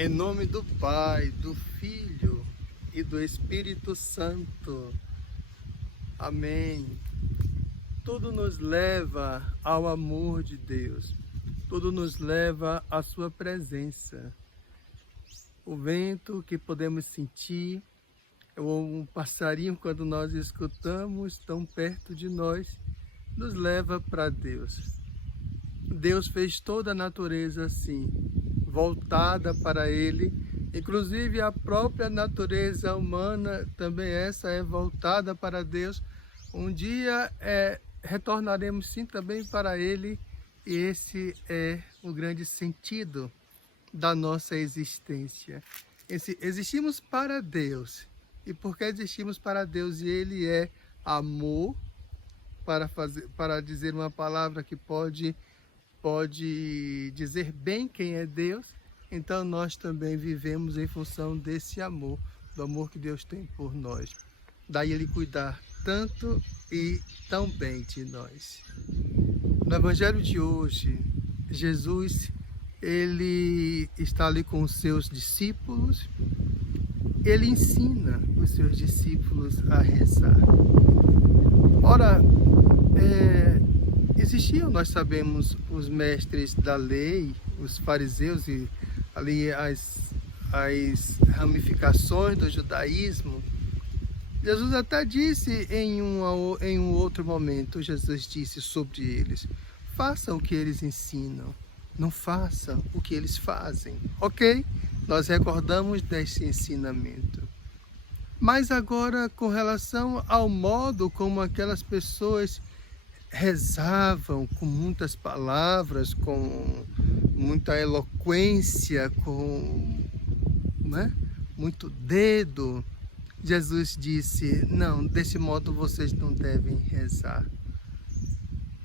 Em nome do Pai, do Filho e do Espírito Santo. Amém. Tudo nos leva ao amor de Deus. Tudo nos leva à sua presença. O vento que podemos sentir, um passarinho quando nós escutamos tão perto de nós, nos leva para Deus. Deus fez toda a natureza assim, voltada para Ele. Inclusive a própria natureza humana também essa é voltada para Deus. Um dia retornaremos sim também para Ele, e esse é o grande sentido da nossa existência. Existimos para Deus. E porque existimos para Deus e Ele é amor, para dizer uma palavra que pode dizer bem quem é Deus, então nós também vivemos em função desse amor, do amor que Deus tem por nós. Daí Ele cuidar tanto e tão bem de nós. No Evangelho de hoje, Jesus, Ele está ali com os seus discípulos, Ele ensina os seus discípulos a rezar. Ora, existiam, nós sabemos, os mestres da lei, os fariseus e ali as ramificações do judaísmo. Jesus até disse em um outro momento, Jesus disse sobre eles: façam o que eles ensinam, não façam o que eles fazem. Ok? Nós recordamos desse ensinamento. Mas agora, com relação ao modo como aquelas pessoas rezavam com muitas palavras, com muita eloquência, com muito dedo, Jesus disse: não, desse modo vocês não devem rezar.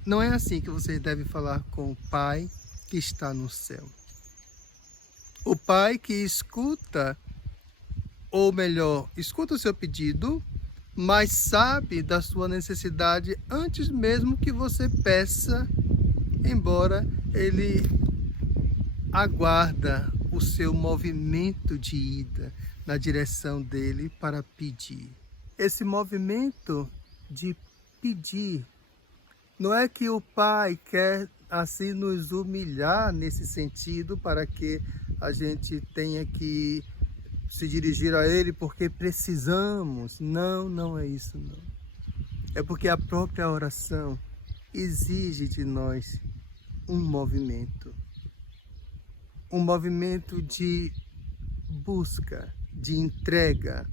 Não é assim que vocês devem falar com o Pai que está no céu. O Pai que escuta, ou melhor, escuta o seu pedido, mas sabe da sua necessidade antes mesmo que você peça, embora Ele aguarda o seu movimento de ida na direção dele para pedir. Esse movimento de pedir, não é que o Pai quer assim nos humilhar nesse sentido para que a gente tenha que se dirigir a Ele porque precisamos. Não, não é isso não. É porque a própria oração exige de nós um movimento de busca, de entrega,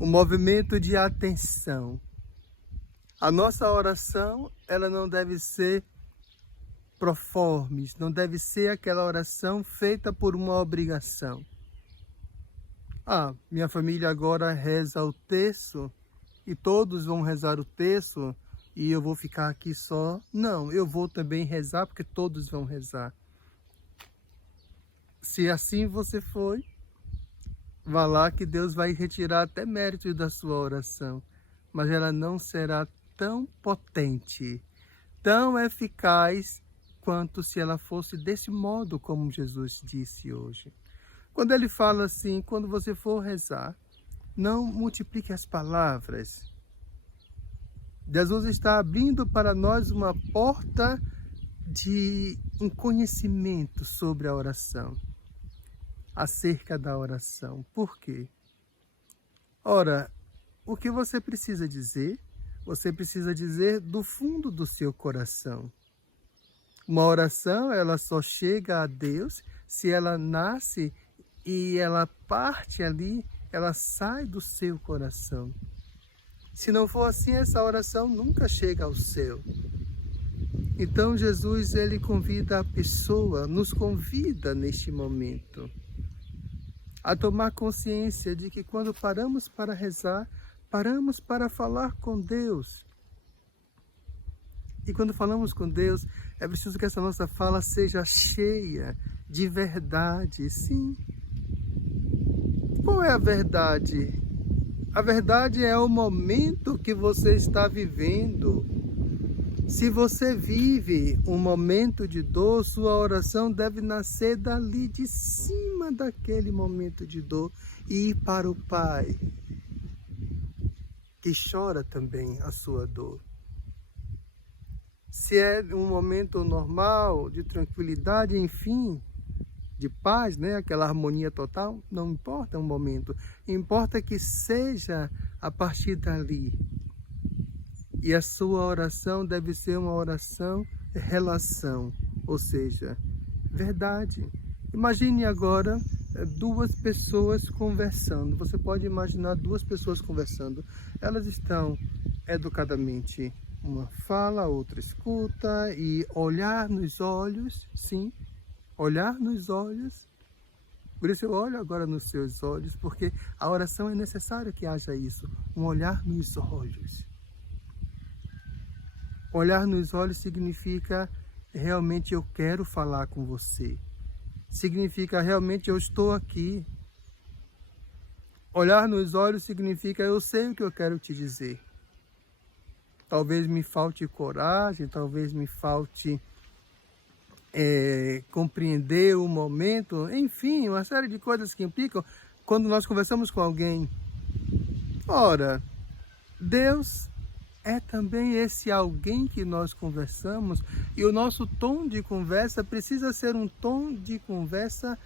um movimento de atenção. A nossa oração, ela não deve ser proformes, não deve ser aquela oração feita por uma obrigação. Ah, minha família agora reza o terço e todos vão rezar o terço e eu vou ficar aqui só. Não, eu vou também rezar porque todos vão rezar. Se assim você foi, vá lá que Deus vai retirar até mérito da sua oração, mas ela não será tão potente, tão eficaz quanto se ela fosse desse modo como Jesus disse hoje. Quando ele fala assim, quando você for rezar, não multiplique as palavras. Jesus está abrindo para nós uma porta de um conhecimento sobre a oração, acerca da oração. Por quê? Ora, o que você precisa dizer do fundo do seu coração. Uma oração, ela só chega a Deus se ela nasce e ela parte ali, ela sai do seu coração. Se não for assim, essa oração nunca chega ao céu. Então Jesus, ele convida a pessoa, nos convida neste momento a tomar consciência de que quando paramos para rezar, paramos para falar com Deus. E quando falamos com Deus, é preciso que essa nossa fala seja cheia de verdade, sim. Qual é a verdade? A verdade é o momento que você está vivendo. Se você vive um momento de dor, sua oração deve nascer dali de cima cima daquele momento de dor e ir para o Pai, que chora também a sua dor. Se é um momento normal, de tranquilidade, enfim, de paz, né? Aquela harmonia total, não importa o momento, importa que seja a partir dali. E a sua oração deve ser uma oração relação, ou seja, verdade. Imagine agora duas pessoas conversando. Você pode imaginar duas pessoas conversando. Elas estão educadamente, uma fala, a outra escuta, e olhar nos olhos, sim, olhar nos olhos. Por isso eu olho agora nos seus olhos, porque a oração é necessário que haja isso, um olhar nos olhos. Olhar nos olhos significa realmente eu quero falar com você. Significa realmente eu estou aqui. Olhar nos olhos significa eu sei o que eu quero te dizer. Talvez me falte coragem, talvez me falte compreender o momento, enfim, uma série de coisas que implicam quando nós conversamos com alguém. Ora, Deus é também esse alguém que nós conversamos, e o nosso tom de conversa precisa ser um tom de conversa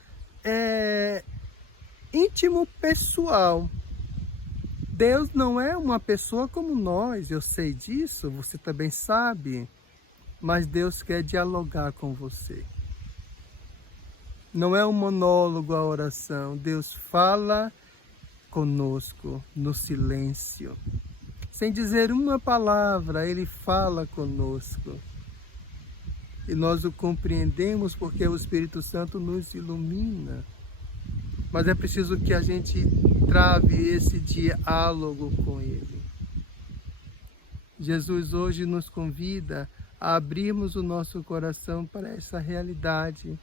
íntimo, pessoal. Deus não é uma pessoa como nós, eu sei disso, você também sabe, mas Deus quer dialogar com você. Não é um monólogo a oração, Deus fala conosco no silêncio. Sem dizer uma palavra, Ele fala conosco. E nós o compreendemos porque o Espírito Santo nos ilumina. Mas é preciso que a gente trave esse diálogo com Ele. Jesus hoje nos convida a abrirmos o nosso coração para essa realidade.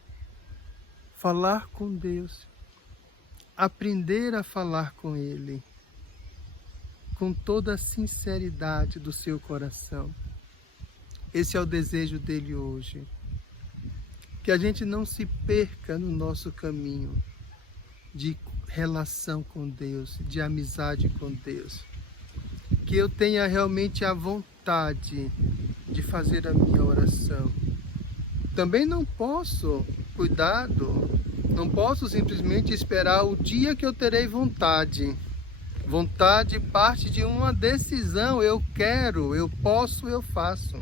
Falar com Deus. Aprender a falar com Ele. Com toda a sinceridade do seu coração. Esse é o desejo dele hoje. Que a gente não se perca no nosso caminho de relação com Deus, de amizade com Deus. Que eu tenha realmente a vontade de fazer a minha oração. Também não posso, cuidado, não posso simplesmente esperar o dia que eu terei vontade. Vontade parte de uma decisão, eu quero, eu posso, eu faço.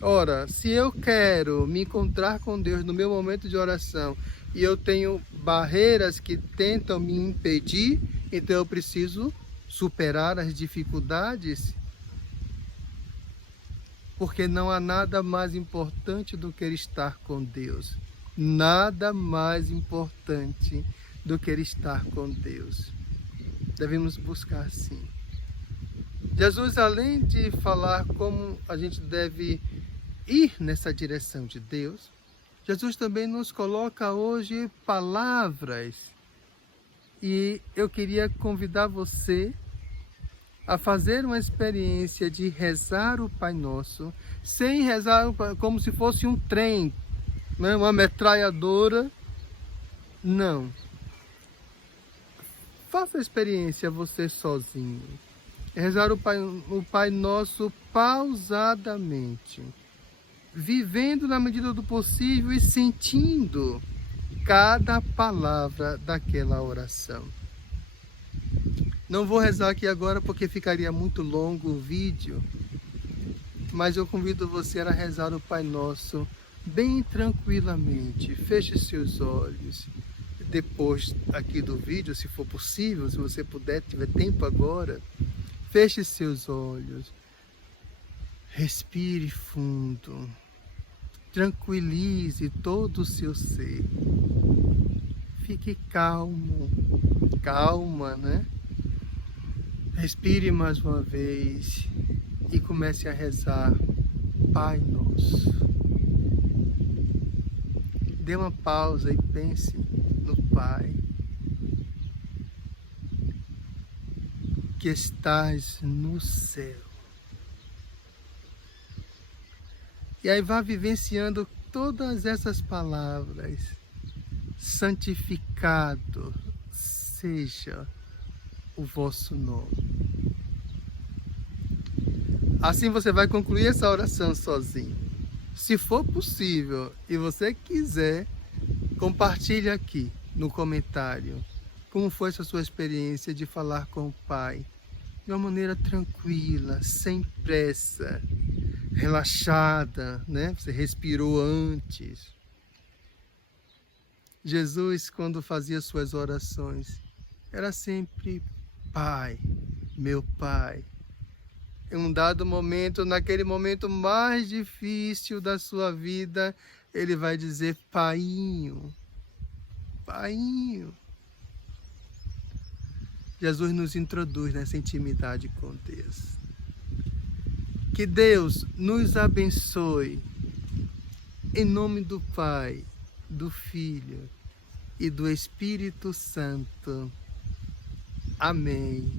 Ora, se eu quero me encontrar com Deus no meu momento de oração e eu tenho barreiras que tentam me impedir, então eu preciso superar as dificuldades, porque não há nada mais importante do que estar com Deus. Nada mais importante do que estar com Deus. Devemos buscar sim. Jesus, além de falar como a gente deve ir nessa direção de Deus, Jesus também nos coloca hoje palavras. E eu queria convidar você a fazer uma experiência de rezar o Pai Nosso, sem rezar como se fosse um trem, né? Uma metralhadora. Não. Faça a experiência você sozinho. Rezar o Pai Nosso pausadamente, vivendo na medida do possível e sentindo cada palavra daquela oração. Não vou rezar aqui agora porque ficaria muito longo o vídeo, mas eu convido você a rezar o Pai Nosso bem tranquilamente. Feche seus olhos. Depois aqui do vídeo, se for possível, se você puder, tiver tempo agora, feche seus olhos. Respire fundo. Tranquilize todo o seu ser. Fique calmo. Calma, né? Respire mais uma vez e comece a rezar Pai Nosso. Dê uma pausa e pense no Pai que estás no céu. E aí vá vivenciando todas essas palavras santificado seja o vosso nome. Assim você vai concluir essa oração sozinho. Se for possível e você quiser, compartilhe aqui no comentário como foi essa sua experiência de falar com o Pai de uma maneira tranquila, sem pressa, relaxada, né? Você respirou antes. Jesus, quando fazia suas orações, era sempre Pai, meu Pai. Em um dado momento, naquele momento mais difícil da sua vida, ele vai dizer Painho, Painho. Jesus nos introduz nessa intimidade com Deus. Que Deus nos abençoe, em nome do Pai, do Filho e do Espírito Santo. Amém.